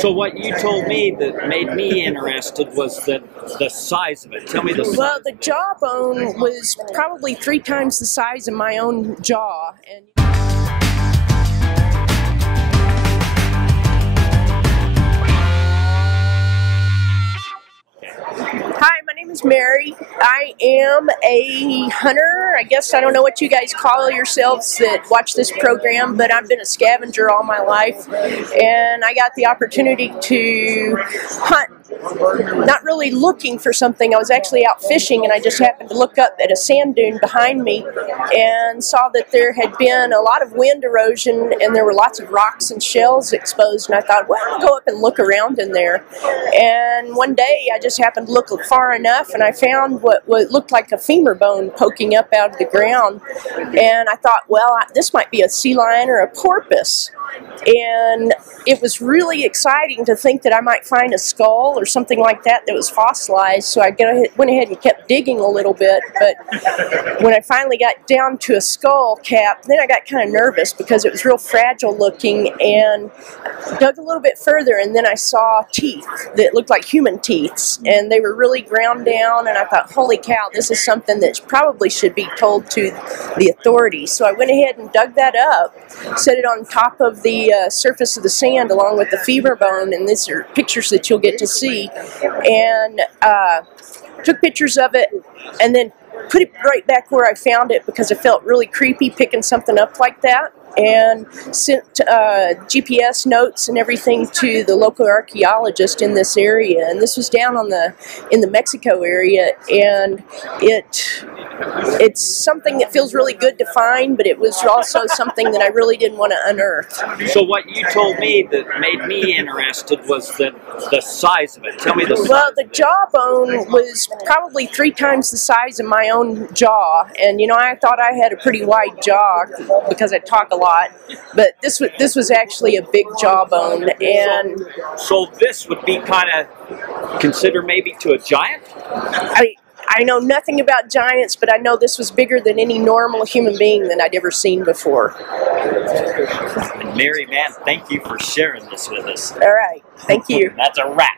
So what you told me that made me interested was the size of it. Tell me the size. Well, the jawbone was probably 3 times the size of my own jaw. And hi, my name is Mary. I am a hunter. I guess I don't know what you guys call yourselves that watch this program, but I've been a scavenger all my life, and I got the opportunity to hunt. Not really looking for something. I was actually out fishing, and I just happened to look up at a sand dune behind me and saw that there had been a lot of wind erosion and there were lots of rocks and shells exposed, and I thought, well, I'll go up and look around in there. And one day I just happened to look far enough and I found what looked like a femur bone poking up out of the ground, and I thought, well, this might be a sea lion or a porpoise. And it was really exciting to think that I might find a skull or something like that was fossilized, so I went ahead and kept digging a little bit, but when I finally got down to a skull cap, then I got kind of nervous because it was real fragile looking, and dug a little bit further, and then I saw teeth that looked like human teeth, and they were really ground down, and I thought, holy cow, this is something that probably should be told to the authorities. So I went ahead and dug that up, set it on top of the surface of the sand along with the femur bone, and these are pictures that you'll get to see, and took pictures of it and then put it right back where I found it because I felt really creepy picking something up like that, and sent GPS notes and everything to the local archaeologist in this area. And this was down in the Mexico area, and it's something that feels really good to find, but it was also something that I really didn't want to unearth. So what you told me that made me interested was the size of it. Tell me the size. Well, the jawbone was probably 3 times the size of my own jaw, and you know, I thought I had a pretty wide jaw because I talk a lot, but this was actually a big jawbone. And so this would be kind of considered maybe to a giant? I know nothing about giants, but I know this was bigger than any normal human being that I'd ever seen before. Mary, man, thank you for sharing this with us. All right, thank you. That's a wrap.